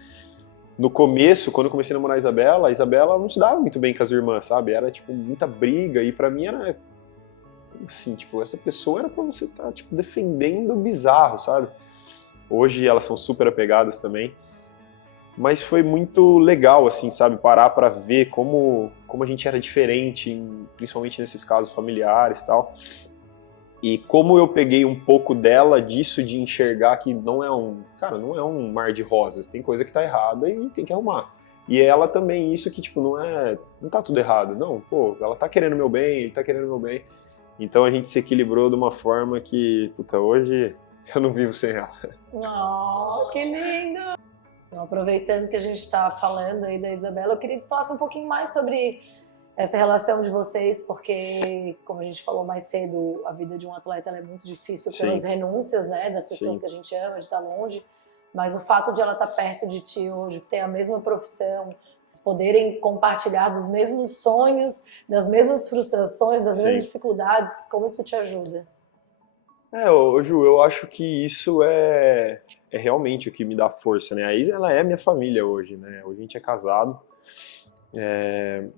No começo, quando eu comecei a namorar a Isabela não se dava muito bem com as irmãs, sabe? Era, tipo, muita briga, e pra mim era, como assim, tipo, essa pessoa era pra você estar, tipo, defendendo bizarro, sabe? Hoje elas são super apegadas também, mas foi muito legal, assim, sabe? Parar pra ver como a gente era diferente, principalmente nesses casos familiares e tal. E como eu peguei um pouco dela disso de enxergar que não é um mar de rosas, tem coisa que tá errada e tem que arrumar. E ela também, isso que, tipo, não tá tudo errado, não, pô, ela tá querendo meu bem, ele tá querendo meu bem. Então a gente se equilibrou de uma forma que, puta, hoje eu não vivo sem ela. Oh, que lindo! Então, aproveitando que a gente tá falando aí da Isabela, eu queria que falasse um pouquinho mais sobre essa relação de vocês, porque, como a gente falou mais cedo, a vida de um atleta ela é muito difícil pelas renúncias, né, das pessoas que a gente ama, de estar longe, mas o fato de ela estar perto de ti hoje, ter a mesma profissão, vocês poderem compartilhar dos mesmos sonhos, das mesmas frustrações, das mesmas dificuldades, como isso te ajuda? Ju, eu acho que isso é realmente o que me dá força, né? A Isa, ela é minha família hoje, né? Hoje a gente é casado,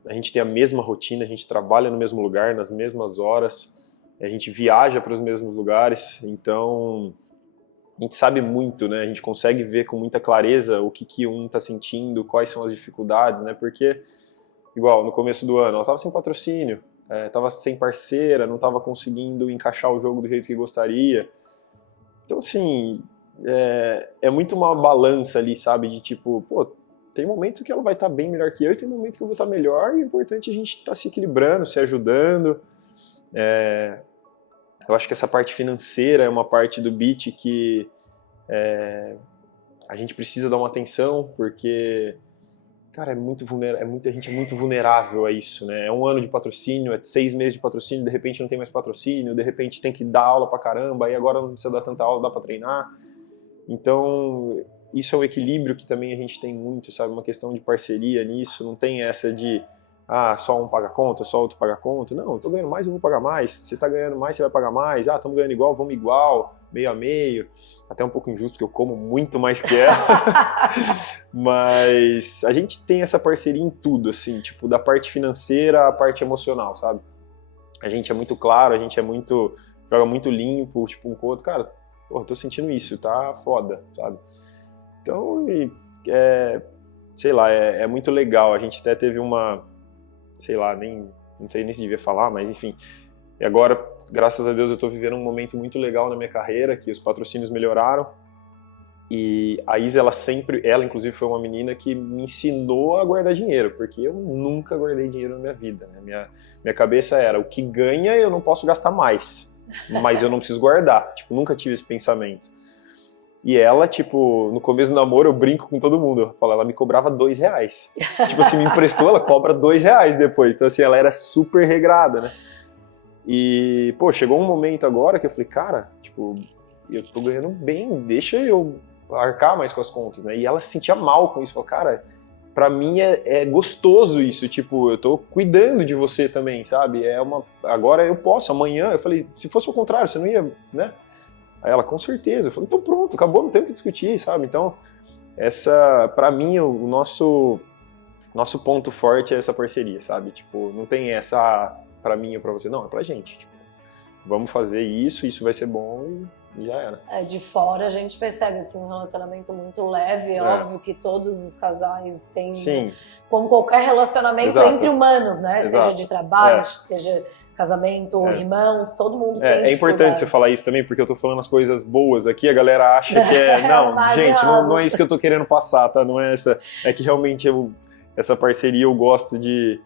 a gente tem a mesma rotina, a gente trabalha no mesmo lugar, nas mesmas horas, a gente viaja para os mesmos lugares, então a gente sabe muito, né? A gente consegue ver com muita clareza o que um está sentindo, quais são as dificuldades, né? Porque, igual, no começo do ano, ela estava sem patrocínio, estava sem parceira, não estava conseguindo encaixar o jogo do jeito que gostaria. Então, assim, é muito uma balança ali, sabe? De tipo, pô, tem momento que ela vai estar bem melhor que eu e tem momento que eu vou estar melhor, e o importante é a gente estar se equilibrando, se ajudando. Eu acho que essa parte financeira é uma parte do beat que a gente precisa dar uma atenção, porque, cara, a gente é muito vulnerável a isso, né? É um ano de patrocínio, 6 meses de patrocínio, de repente não tem mais patrocínio, de repente tem que dar aula pra caramba, e agora não precisa dar tanta aula, dá pra treinar. Então, isso é um equilíbrio que também a gente tem muito, sabe? Uma questão de parceria nisso, não tem essa de só um paga conta, só outro paga conta. Não, eu tô ganhando mais, eu vou pagar mais. Você tá ganhando mais, você vai pagar mais. Estamos ganhando igual, vamos igual, meio a meio. Até um pouco injusto, porque eu como muito mais que ela. Mas a gente tem essa parceria em tudo, assim, tipo, da parte financeira à parte emocional, sabe? A gente é muito claro, a gente joga muito limpo, tipo, um com o outro. Cara, porra, tô sentindo isso, tá foda, sabe? Então, sei lá, é muito legal. A gente até teve sei lá, não sei nem se devia falar, mas enfim. E agora, graças a Deus, eu tô vivendo um momento muito legal na minha carreira, que os patrocínios melhoraram. E a Isa, ela inclusive foi uma menina que me ensinou a guardar dinheiro, porque eu nunca guardei dinheiro na minha vida, né? Minha cabeça era, o que ganha eu não posso gastar mais, mas eu não preciso guardar. Tipo, nunca tive esse pensamento. E ela, tipo, no começo do namoro, eu brinco com todo mundo. Eu falo, ela me cobrava R$2. Tipo assim, me emprestou, ela cobra R$2 depois. Então, assim, ela era super regrada, né? E, pô, chegou um momento agora que eu falei, cara, tipo, eu tô ganhando bem, deixa eu arcar mais com as contas, né? E ela se sentia mal com isso. Falou, cara, pra mim é gostoso isso. Tipo, eu tô cuidando de você também, sabe? Agora eu posso, amanhã. Eu falei, se fosse o contrário, você não ia, né? Aí ela, com certeza. Eu falei, então pronto, acabou, não tem o que discutir, sabe? Então, pra mim, o nosso ponto forte é essa parceria, sabe? Tipo, não tem essa pra mim ou pra você, não, é pra gente. Tipo, vamos fazer isso vai ser bom e já era. De fora a gente percebe, assim, um relacionamento muito leve, é óbvio que todos os casais têm, sim, como qualquer relacionamento entre humanos, né? Exato. Seja de trabalho, seja casamento, irmãos, todo mundo tem É importante você falar isso também, porque eu tô falando as coisas boas aqui, a galera acha que não, gente, não é isso que eu tô querendo passar, tá? Não é essa, é que realmente essa parceria eu gosto de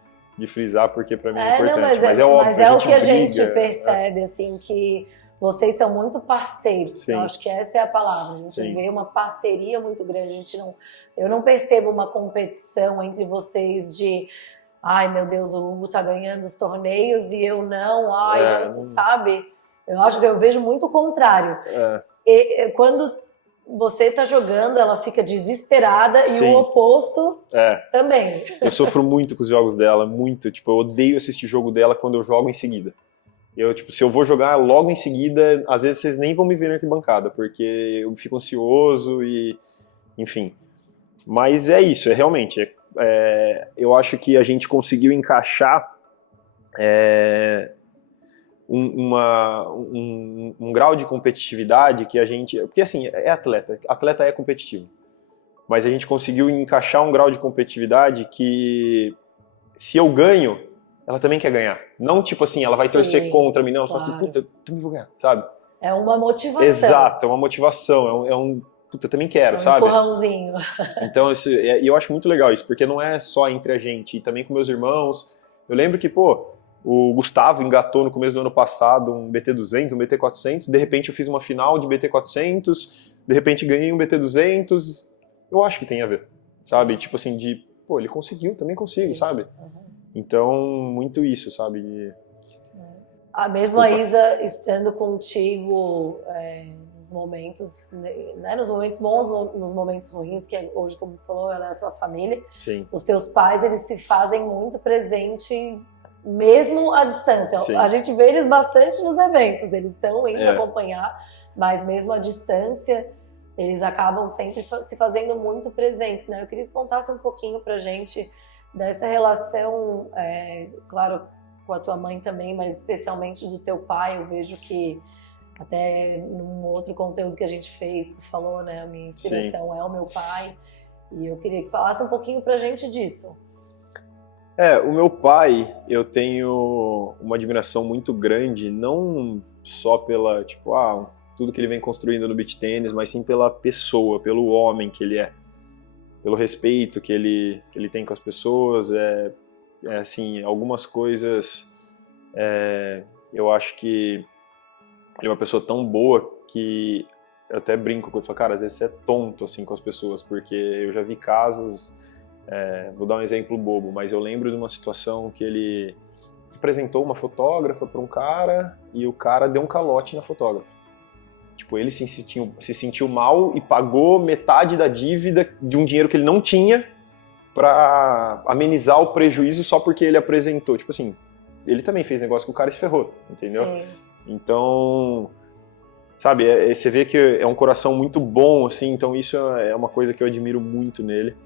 frisar, porque pra mim é importante, mas é óbvio, mas é o que a gente percebe, assim, que vocês são muito parceiros. Sim. Eu acho que essa é a palavra. A gente Sim. vê uma parceria muito grande. Eu não percebo uma competição entre vocês de ai, meu Deus, o Hugo tá ganhando os torneios e eu não, não, sabe? Eu acho que eu vejo muito o contrário. Quando você tá jogando, ela fica desesperada e o oposto também. Eu sofro muito com os jogos dela, muito. Tipo, eu odeio assistir jogo dela quando eu jogo em seguida. Se eu vou jogar logo em seguida, às vezes vocês nem vão me ver na arquibancada, porque eu fico ansioso e... Enfim. Mas é isso, realmente... eu acho que a gente conseguiu encaixar um grau de competitividade que a gente... Porque assim, atleta é competitivo, mas a gente conseguiu encaixar um grau de competitividade que se eu ganho, ela também quer ganhar. Não tipo assim, ela vai torcer contra mim, não, ela fala assim, puta, eu também vou ganhar, sabe? É uma motivação. Exato, é uma motivação, puta, eu também quero, sabe? Um empurrãozinho. Então, eu acho muito legal isso, porque não é só entre a gente, e também com meus irmãos. Eu lembro que, o Gustavo engatou no começo do ano passado um BT200, um BT400, de repente eu fiz uma final de BT400, de repente ganhei um BT200, eu acho que tem a ver, sabe? Tipo assim, ele conseguiu, também consigo, sabe? Então, muito isso, sabe? A mesma Isa estando contigo nos momentos, né, nos momentos bons, nos momentos ruins, que hoje, como tu falou, ela é a tua família. Sim. Os teus pais, eles se fazem muito presente, mesmo à distância. Sim. A gente vê eles bastante nos eventos, eles estão indo acompanhar, mas mesmo à distância, eles acabam sempre se fazendo muito presentes, né? Eu queria que contasse um pouquinho pra gente dessa relação, claro, com a tua mãe também, mas especialmente do teu pai. Eu vejo que até num outro conteúdo que a gente fez, tu falou, né, a minha inspiração é o meu pai, e eu queria que falasse um pouquinho pra gente disso. O meu pai, eu tenho uma admiração muito grande, não só pela, tudo que ele vem construindo no beach tênis, mas sim pela pessoa, pelo homem que ele é. Pelo respeito que ele tem com as pessoas, assim, algumas coisas, eu acho que ele é uma pessoa tão boa que eu até brinco com ele, cara, às vezes você é tonto, assim, com as pessoas, porque eu já vi casos, vou dar um exemplo bobo, mas eu lembro de uma situação que ele apresentou uma fotógrafa para um cara e o cara deu um calote na fotógrafa. Tipo, ele se sentiu mal e pagou metade da dívida de um dinheiro que ele não tinha para amenizar o prejuízo só porque ele apresentou. Tipo assim, ele também fez negócio com o cara e se ferrou, entendeu? Sim. Então, sabe, você vê que é um coração muito bom, assim, então isso é uma coisa que eu admiro muito nele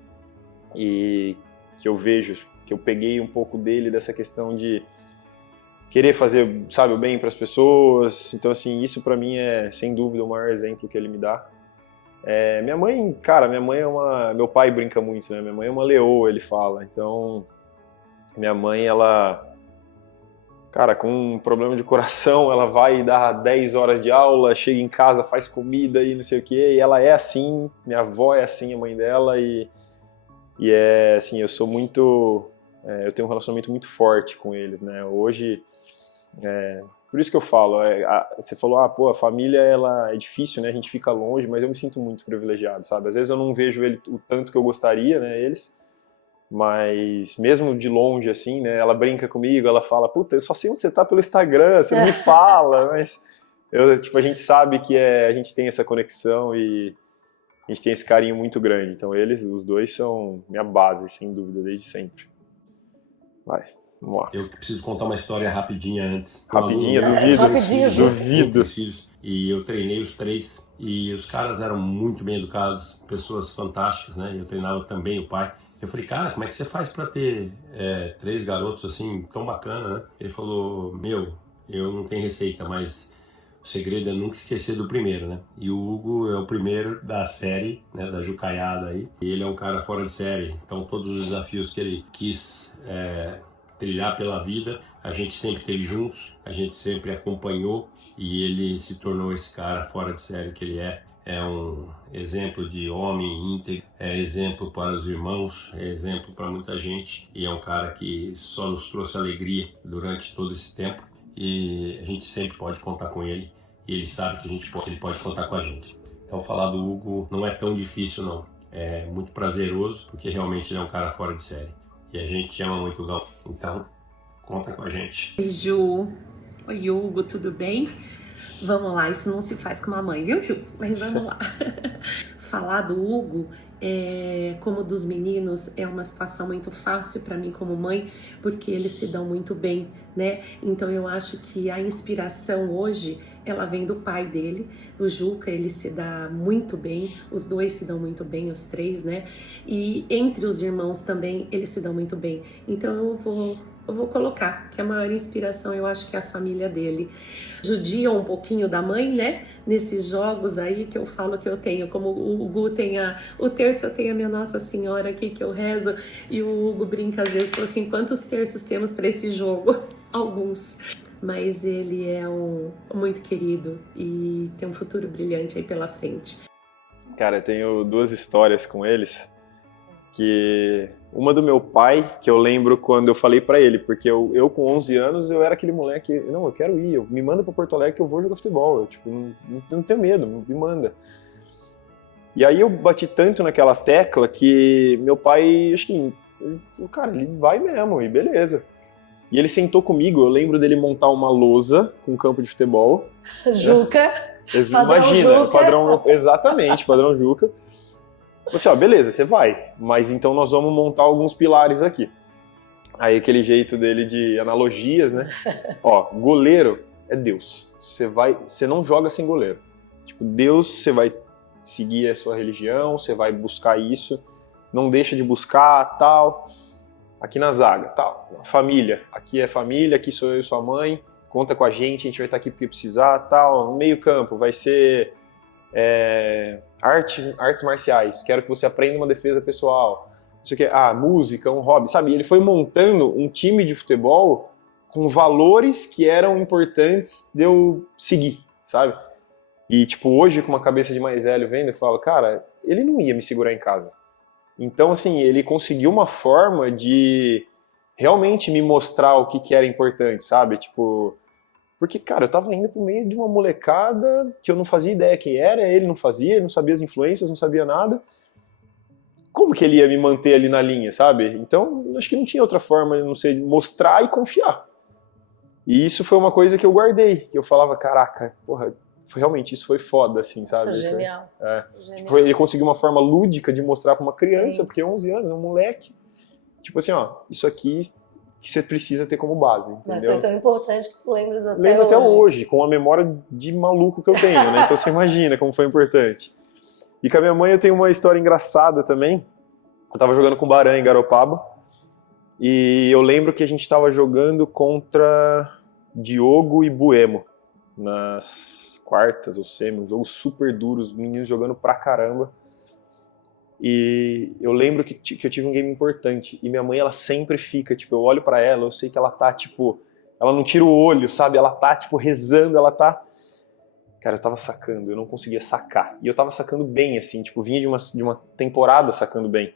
e que eu vejo, que eu peguei um pouco dele, dessa questão de querer fazer, sabe, o bem para as pessoas. Então, assim, isso para mim é, sem dúvida, o maior exemplo que ele me dá. Minha mãe, cara, meu pai brinca muito, né? Minha mãe é uma leoa, ele fala. Então, minha mãe, ela, cara, com um problema de coração, ela vai dar 10 horas de aula, chega em casa, faz comida e não sei o quê, e ela é assim, minha avó é assim, a mãe dela, e é assim, eu sou muito, eu tenho um relacionamento muito forte com eles, né? Hoje, por isso que eu falo, você falou, a família, ela é difícil, né, a gente fica longe, mas eu me sinto muito privilegiado, sabe? Às vezes eu não vejo ele o tanto que eu gostaria, né, eles, mas mesmo de longe, assim, né, ela brinca comigo, ela fala, puta, eu só sei onde você tá pelo Instagram, você não me fala, mas a gente sabe que a gente tem essa conexão e a gente tem esse carinho muito grande, então os dois são minha base, sem dúvida, desde sempre. Vai. Vamos lá. Eu preciso contar uma história rapidinha antes. Rapidinha, duvido. E eu treinei os 3 e os caras eram muito bem educados, pessoas fantásticas, né? Eu treinava também o pai. Eu falei, cara, como é que você faz pra ter 3 garotos assim, tão bacana, né? Ele falou, eu não tenho receita, mas o segredo é nunca esquecer do primeiro, né? E o Hugo é o primeiro da série, né? Da Jucaiada aí. E ele é um cara fora de série, então todos os desafios que ele quis trilhar pela vida, a gente sempre teve juntos, a gente sempre acompanhou e ele se tornou esse cara fora de série que ele é. É um exemplo de homem íntegro, é exemplo para os irmãos, é exemplo para muita gente e é um cara que só nos trouxe alegria durante todo esse tempo e a gente sempre pode contar com ele e ele sabe que ele pode contar com a gente. Então falar do Hugo não é tão difícil não, é muito prazeroso, porque realmente ele é um cara fora de série. E a gente ama muito o Galo, então conta com a gente. Oi, Ju. Oi, Hugo, tudo bem? Vamos lá, isso não se faz com uma mãe, viu, Ju? Mas vamos lá. Falar do Hugo, como dos meninos, é uma situação muito fácil para mim como mãe, porque eles se dão muito bem, né? Então eu acho que a inspiração hoje, ela vem do pai dele, do Juca. Ele se dá muito bem, os dois se dão muito bem, os três, né? E entre os irmãos também, eles se dão muito bem. Então eu vou colocar que a maior inspiração eu acho que é a família dele. Judia um pouquinho da mãe, né? Nesses jogos aí que eu falo que eu tenho, como o Hugo tem o terço, eu tenho a minha Nossa Senhora aqui que eu rezo, e o Hugo brinca às vezes, fala assim, quantos terços temos para esse jogo? Alguns. Mas ele é muito querido e tem um futuro brilhante aí pela frente. Cara, eu tenho 2 histórias com eles, que uma do meu pai, que eu lembro quando eu falei pra ele, porque eu com 11 anos, eu era aquele moleque, não, eu quero ir, me manda pra Porto Alegre que eu vou jogar futebol, eu tipo, não tenho medo, me manda. E aí eu bati tanto naquela tecla que meu pai, acho que, ele falou, cara, ele vai mesmo, e beleza. E ele sentou comigo, eu lembro dele montar uma lousa com um campo de futebol. Juca. Imagina, Juca. Exatamente, padrão Juca. Você, ó, beleza, você vai, mas então nós vamos montar alguns pilares aqui. Aí aquele jeito dele de analogias, né? Ó, goleiro é Deus. Você não joga sem goleiro. Tipo, Deus, você vai seguir a sua religião, você vai buscar isso, não deixa de buscar, tal. Aqui na zaga, tal. Família, aqui é família, aqui sou eu e sua mãe, conta com a gente vai estar aqui porque precisar, tal. No meio campo vai ser artes marciais, quero que você aprenda uma defesa pessoal, não sei o que, música, um hobby, sabe? Ele foi montando um time de futebol com valores que eram importantes de eu seguir, sabe? E tipo, hoje com uma cabeça de mais velho vendo, eu falo, cara, ele não ia me segurar em casa. Então assim, ele conseguiu uma forma de realmente me mostrar o que era importante, sabe? Tipo, porque, cara, eu tava indo pro meio de uma molecada que eu não fazia ideia quem era, ele não fazia, ele não sabia as influências, não sabia nada. Como que ele ia me manter ali na linha, sabe? Então, acho que não tinha outra forma, não sei, mostrar e confiar. E isso foi uma coisa que eu guardei. Eu falava, caraca, porra, realmente isso foi foda, assim, sabe? Isso é genial. Genial. Ele conseguiu uma forma lúdica de mostrar pra uma criança, Sim. porque 11 anos, é um moleque. Tipo assim, ó, isso aqui que você precisa ter como base, entendeu? Mas foi tão importante que tu lembras até Lembro hoje. até hoje, com a memória de maluco que eu tenho, né? Então você imagina como foi importante. E com a minha mãe eu tenho uma história engraçada também. Eu tava jogando com o Baran em Garopaba, e eu lembro que a gente tava jogando contra Diogo e Buemo, nas quartas ou semi, um jogo super duro, os meninos jogando pra caramba. E eu lembro que eu tive um game importante, e minha mãe, ela sempre fica, tipo, eu olho pra ela, eu sei que ela tá, tipo, ela não tira o olho, sabe? Ela tá, tipo, rezando, ela tá... Cara, eu tava sacando, eu não conseguia sacar. E eu tava sacando bem, assim, tipo, vinha de uma temporada sacando bem.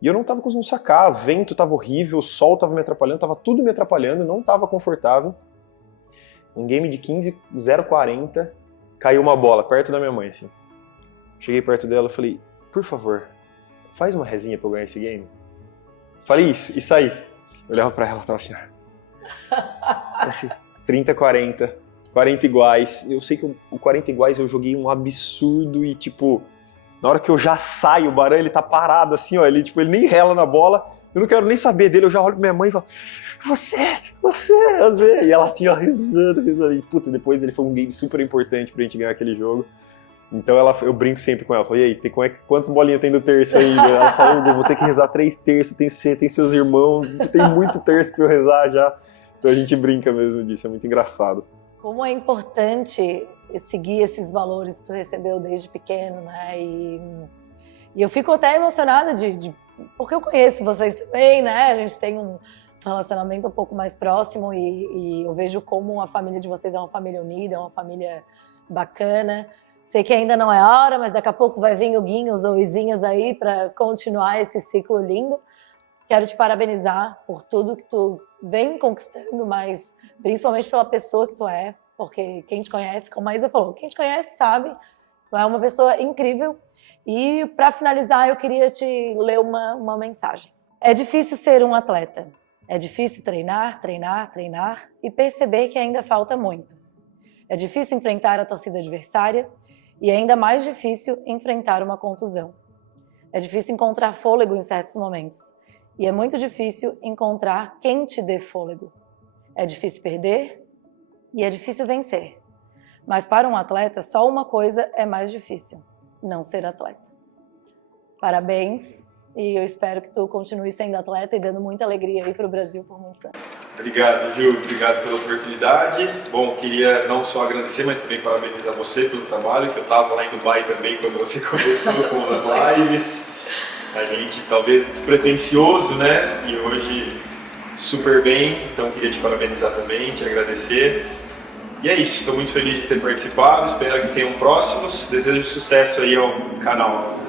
E eu não tava conseguindo sacar, o vento tava horrível, o sol tava me atrapalhando, tava tudo me atrapalhando, não tava confortável. Um game de 15, 0,40, caiu uma bola perto da minha mãe, assim. Cheguei perto dela e falei, por favor, faz uma resinha pra eu ganhar esse game. Falei isso, e saí. Eu olhava pra ela, tava assim, assim 30, 40, 40 iguais. Eu sei que o 40 iguais eu joguei um absurdo e, tipo, na hora que eu já saio, o Baran, ele tá parado assim, ó, ele nem rela na bola, eu não quero nem saber dele, eu já olho pra minha mãe e falo, você, e ela assim, ó, rezando, e puta, depois ele foi um game super importante pra gente ganhar aquele jogo. Então eu brinco sempre com ela, falo, e aí, quantas bolinhas tem do terço ainda? Ela fala, eu vou ter que rezar 3 terços, tem seus irmãos, tem muito terço pra eu rezar já. Então a gente brinca mesmo disso, é muito engraçado. Como é importante seguir esses valores que tu recebeu desde pequeno, né? E eu fico até emocionada porque eu conheço vocês também, né? A gente tem um relacionamento um pouco mais próximo e eu vejo como a família de vocês é uma família unida, é uma família bacana. Sei que ainda não é hora, mas daqui a pouco vai vir o Guinhos ou Izinhas aí para continuar esse ciclo lindo. Quero te parabenizar por tudo que tu vem conquistando, mas principalmente pela pessoa que tu é. porque quem te conhece, como a Isa falou, quem te conhece sabe, tu é uma pessoa incrível. E para finalizar, eu queria te ler uma mensagem. É difícil ser um atleta. É difícil treinar, treinar, treinar e perceber que ainda falta muito. É difícil enfrentar a torcida adversária e ainda mais difícil enfrentar uma contusão. É difícil encontrar fôlego em certos momentos e é muito difícil encontrar quem te dê fôlego. É difícil perder e é difícil vencer. Mas para um atleta, só uma coisa é mais difícil: não ser atleta. Parabéns. E eu espero que tu continue sendo atleta e dando muita alegria aí para o Brasil por muitos anos. Obrigado, Ju. Obrigado pela oportunidade. Bom, queria não só agradecer, mas também parabenizar você pelo trabalho, que eu estava lá em Dubai também quando você começou com as lives. A gente talvez despretensioso, né? E hoje super bem. Então queria te parabenizar também, te agradecer. E é isso. Estou muito feliz de ter participado. Espero que tenham próximos. Desejo sucesso aí ao canal.